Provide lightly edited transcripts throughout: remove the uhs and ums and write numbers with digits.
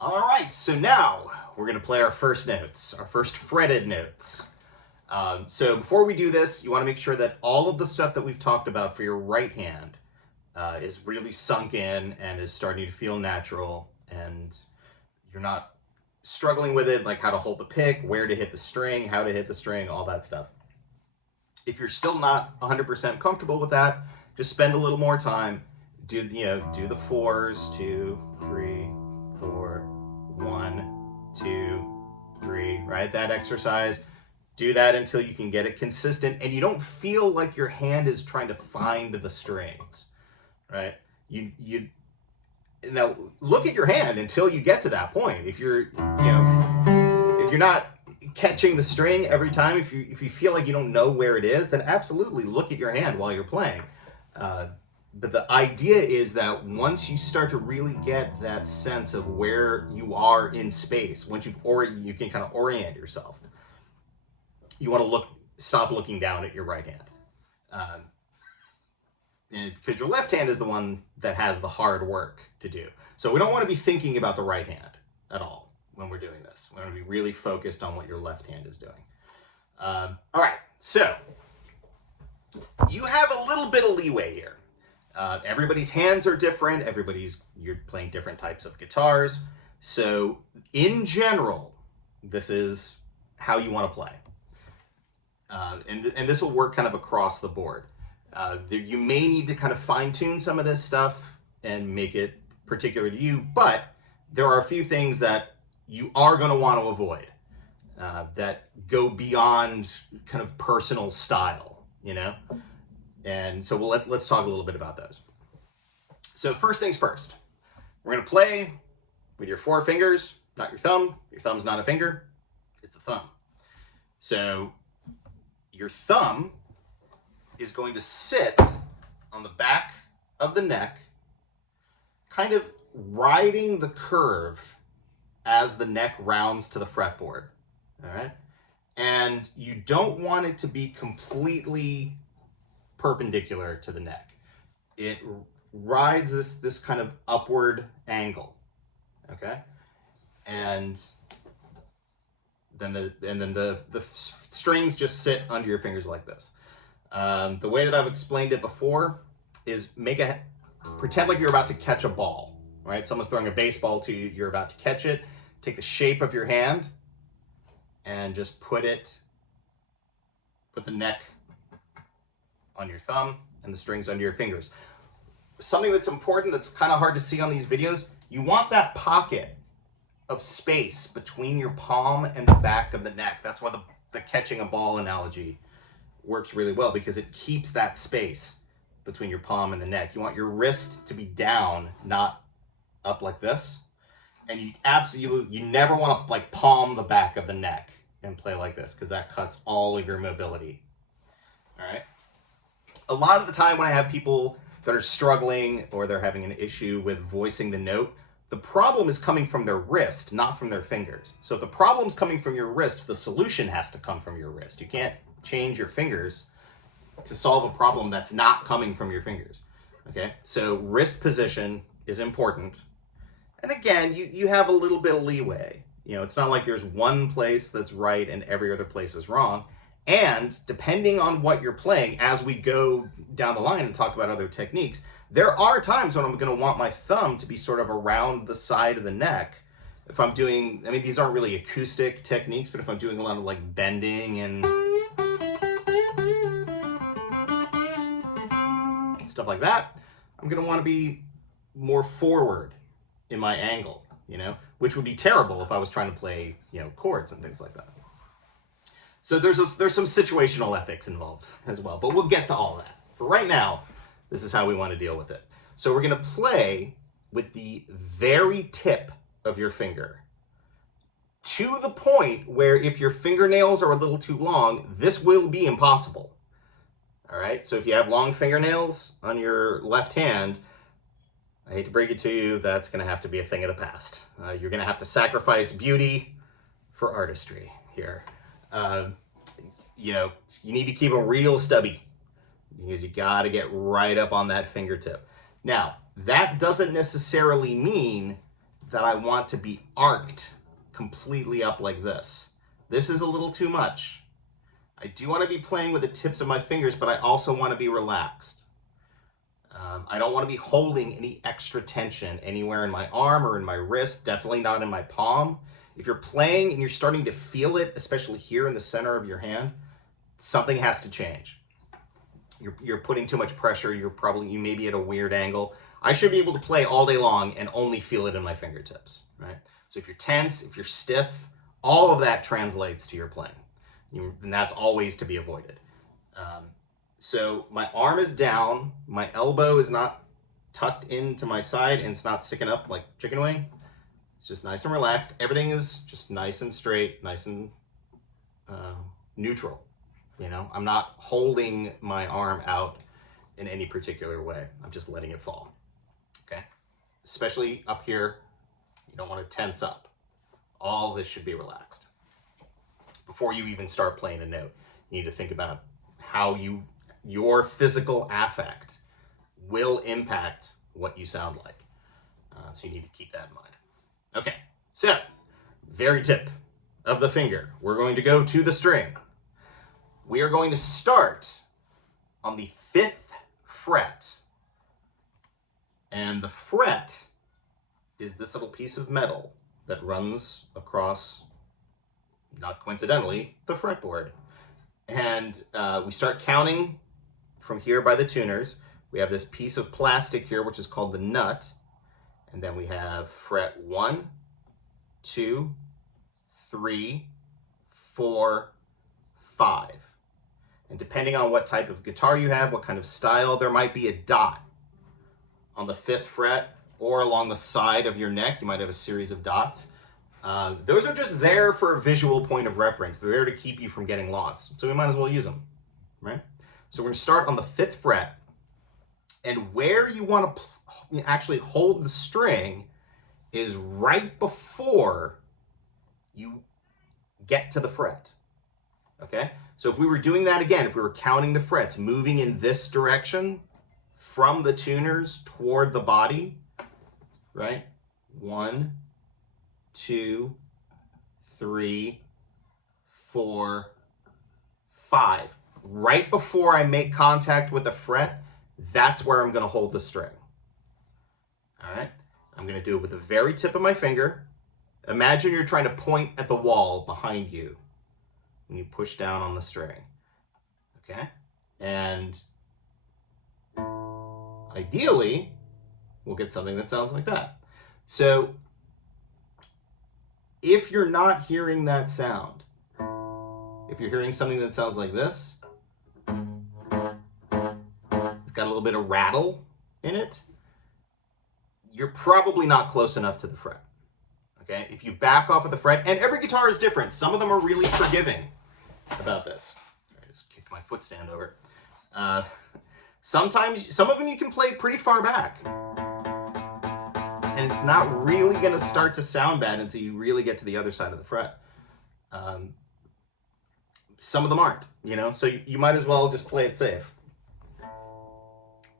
All right, so now we're going to play our first notes, our first fretted notes. So before we do this, you want to make sure that all of the stuff that we've talked about for your right hand is really sunk in and is starting to feel natural, and you're not struggling with it, like how to hold the pick, where to hit the string, how to hit the string, all that stuff. If you're still not 100% comfortable with that, just spend a little more time. Do the fours, 2, 3, 4, 1, 2, 3, right? That exercise. Do that until you can get it consistent and you don't feel like your hand is trying to find the strings, right? You now look at your hand until you get to that point. If you're not catching the string every time, if you feel like you don't know where it is, then absolutely look at your hand while you're playing. But the idea is that once you start to really get that sense of where you are in space, once you can kind of orient yourself, you want to stop looking down at your right hand. Because your left hand is the one that has the hard work to do. So we don't want to be thinking about the right hand at all when we're doing this. We want to be really focused on what your left hand is doing. All right, so you have a little bit of leeway here. Everybody's hands are different. You're playing different types of guitars. So in general, this is how you want to play. And this will work kind of across the board. You may need to kind of fine tune some of this stuff and make it particular to you, but there are a few things that you are going to want to avoid that go beyond kind of personal style, And so let's talk a little bit about those. So first things first, we're going to play with your 4 fingers, not your thumb. Your thumb's not a finger, it's a thumb. So your thumb is going to sit on the back of the neck, kind of riding the curve as the neck rounds to the fretboard, all right? And you don't want it to be completely perpendicular to the neck. It rides this kind of upward angle, okay? And then the strings just sit under your fingers like this. The way that I've explained it before is pretend like you're about to catch a ball, right? Someone's throwing a baseball to you, you're about to catch it. Take the shape of your hand and just put the neck on your thumb and the strings under your fingers. Something that's important that's kind of hard to see on these videos, you want that pocket of space between your palm and the back of the neck. That's why the catching a ball analogy works really well, because it keeps that space between your palm and the neck. You want your wrist to be down, not up like this. And you never want to like palm the back of the neck and play like this, because that cuts all of your mobility. All right. A lot of the time when I have people that are struggling or they're having an issue with voicing the note, the problem is coming from their wrist, not from their fingers. So if the problem's coming from your wrist, the solution has to come from your wrist. You can't change your fingers to solve a problem that's not coming from your fingers. Okay, so wrist position is important. And again, you have a little bit of leeway. It's not like there's one place that's right and every other place is wrong. And depending on what you're playing, as we go down the line and talk about other techniques, there are times when I'm going to want my thumb to be sort of around the side of the neck. If I'm doing, these aren't really acoustic techniques, but if I'm doing a lot of like bending and stuff like that, I'm going to want to be more forward in my angle, which would be terrible if I was trying to play, chords and things like that. So there's some situational ethics involved as well, but we'll get to all that. For right now, this is how we want to deal with it. So we're going to play with the very tip of your finger to the point where if your fingernails are a little too long, this will be impossible. All right, so if you have long fingernails on your left hand, I hate to break it to you, that's going to have to be a thing of the past. You're going to have to sacrifice beauty for artistry here. You need to keep them real stubby because you got to get right up on that fingertip. Now, that doesn't necessarily mean that I want to be arced completely up like this. This is a little too much. I do want to be playing with the tips of my fingers, but I also want to be relaxed. I don't want to be holding any extra tension anywhere in my arm or in my wrist, definitely not in my palm. If you're playing and you're starting to feel it, especially here in the center of your hand, something has to change. You're putting too much pressure. You may be at a weird angle. I should be able to play all day long and only feel it in my fingertips, right? So if you're tense, if you're stiff, all of that translates to your playing. And that's always to be avoided. So my arm is down, my elbow is not tucked into my side, and it's not sticking up like chicken wing. It's just nice and relaxed. Everything is just nice and straight, nice and neutral. You know, I'm not holding my arm out in any particular way. I'm just letting it fall. Okay? Especially up here, you don't want to tense up. All this should be relaxed. Before you even start playing a note, you need to think about how your physical affect will impact what you sound like. So you need to keep that in mind. Okay, so very tip of the finger. We're going to go to the string. We are going to start on the 5th fret. And the fret is this little piece of metal that runs across, not coincidentally, the fretboard. And we start counting from here by the tuners. We have this piece of plastic here, which is called the nut. And then we have fret 1, 2, 3, 4, 5. And depending on what type of guitar you have, what kind of style, there might be a dot on the 5th fret or along the side of your neck. You might have a series of dots. Those are just there for a visual point of reference. They're there to keep you from getting lost. So we might as well use them, right? So we're going to start on the 5th fret. And where you want to actually hold the string is right before you get to the fret. Okay? So if we were doing that again, if we were counting the frets, moving in this direction from the tuners toward the body, right? 1, 2, 3, 4, 5. Right before I make contact with the fret, that's where I'm going to hold the string. All right? I'm going to do it with the very tip of my finger. Imagine you're trying to point at the wall behind you when you push down on the string. Okay? And ideally, we'll get something that sounds like that. So if you're not hearing that sound, if you're hearing something that sounds like this, it's got a little bit of rattle in it, you're probably not close enough to the fret. Okay? If you back off of the fret, and every guitar is different. Some of them are really forgiving about this. I just kicked my foot stand over. Sometimes, some of them you can play pretty far back. And it's not really going to start to sound bad until you really get to the other side of the fret. Some of them aren't, you know, so you might as well just play it safe.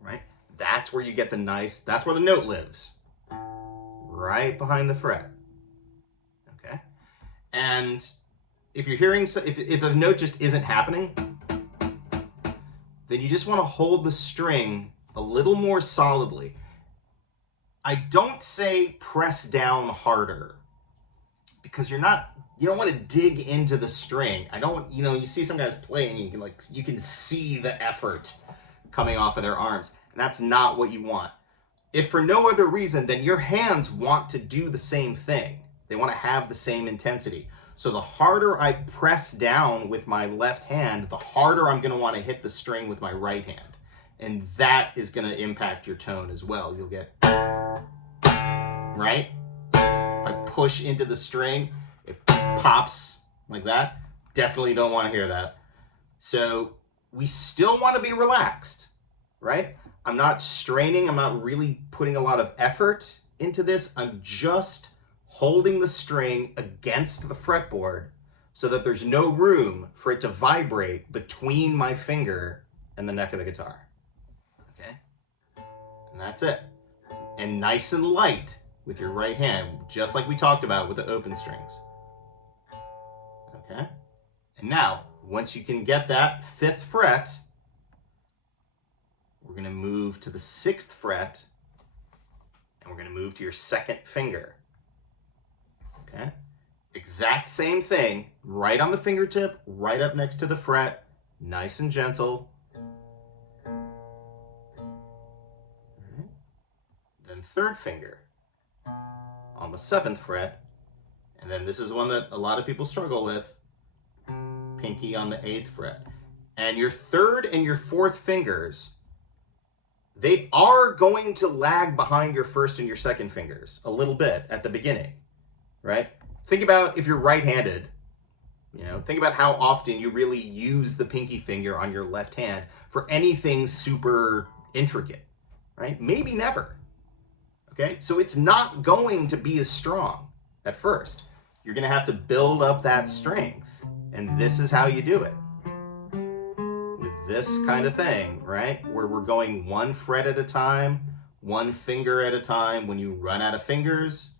Right? That's where you get the nice, that's where the note lives. Right behind the fret. Okay? And if you're hearing, if the note just isn't happening, then you just want to hold the string a little more solidly. I don't say press down harder, because you don't want to dig into the string. You see some guys playing, you can see the effort coming off of their arms, and that's not what you want. If for no other reason, then your hands want to do the same thing. They want to have the same intensity. So the harder I press down with my left hand, the harder I'm going to want to hit the string with my right hand. And that is going to impact your tone as well. You'll get, right? If I push into the string, it pops like that. Definitely don't want to hear that. So we still want to be relaxed, right? I'm not straining. I'm not really putting a lot of effort into this. I'm just holding the string against the fretboard so that there's no room for it to vibrate between my finger and the neck of the guitar. Okay? And that's it. And nice and light with your right hand, just like we talked about with the open strings. Okay? And now, once you can get that 5th fret, we're going to move to the 6th fret, and we're going to move to your 2nd finger. Okay? Exact same thing, right on the fingertip, right up next to the fret, nice and gentle. Right. Then 3rd finger on the 7th fret, and then this is one that a lot of people struggle with, pinky on the 8th fret. And your 3rd and your 4th fingers, they are going to lag behind your 1st and your 2nd fingers a little bit at the beginning, right? Think about if you're right-handed, think about how often you really use the pinky finger on your left hand for anything super intricate, right? Maybe never, okay? So it's not going to be as strong at first. You're going to have to build up that strength, and this is how you do it. With this kind of thing, right? Where we're going 1 fret at a time, 1 finger at a time. When you run out of fingers,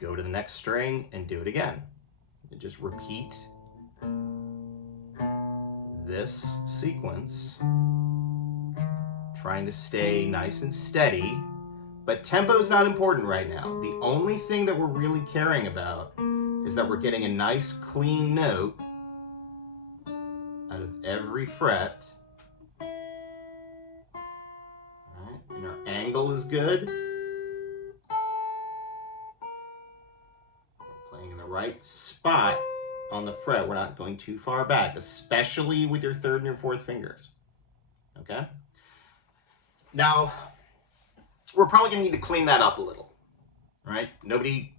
go to the next string and do it again. And just repeat this sequence, trying to stay nice and steady, but tempo is not important right now. The only thing that we're really caring about is that we're getting a nice clean note out of every fret. All right, and our angle is good. Right spot on the fret. We're not going too far back, especially with your 3rd and your 4th fingers. Okay? Now, we're probably going to need to clean that up a little. Right? Nobody,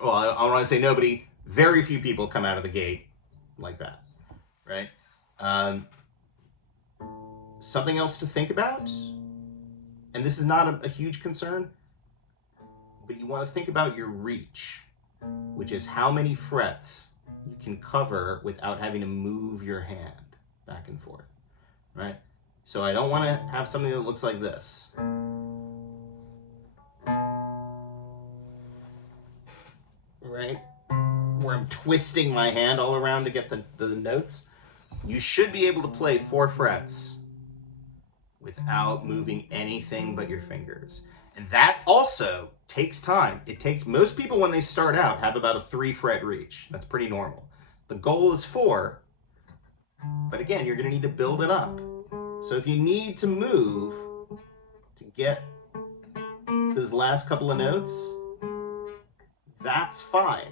well, I want to say nobody, very few people come out of the gate like that. Right? Something else to think about, and this is not a huge concern, but you want to think about your reach, which is how many frets you can cover without having to move your hand back and forth, right? So I don't want to have something that looks like this. Right? Where I'm twisting my hand all around to get the notes. You should be able to play 4 frets without moving anything but your fingers. And that also takes time. Most people when they start out have about a 3 fret reach. That's pretty normal. The goal is 4, but again, you're going to need to build it up. So if you need to move to get those last couple of notes, that's fine.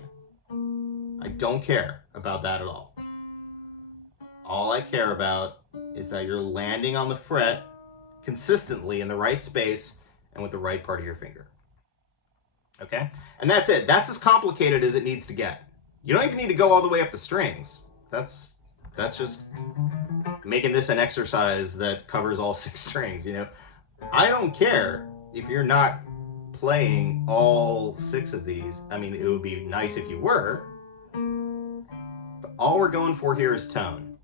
I don't care about that at all. All I care about is that you're landing on the fret consistently in the right space and with the right part of your finger. Okay? And that's it. That's as complicated as it needs to get. You don't even need to go all the way up the strings. That's just making this an exercise that covers all 6 strings, I don't care if you're not playing all 6 of these. I mean, it would be nice if you were, but all we're going for here is tone.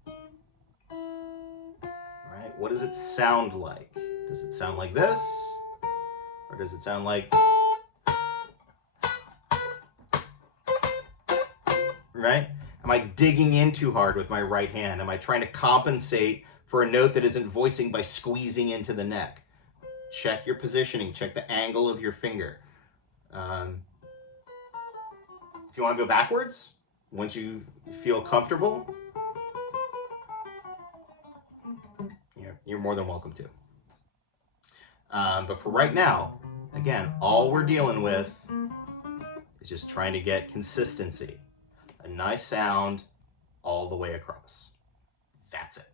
Right? What does it sound like? Does it sound like this? Or does it sound like, right? Am I digging in too hard with my right hand? Am I trying to compensate for a note that isn't voicing by squeezing into the neck? Check your positioning, check the angle of your finger. If you want to go backwards, once you feel comfortable, you're more than welcome to. But for right now, again, all we're dealing with is just trying to get consistency. A nice sound all the way across. That's it.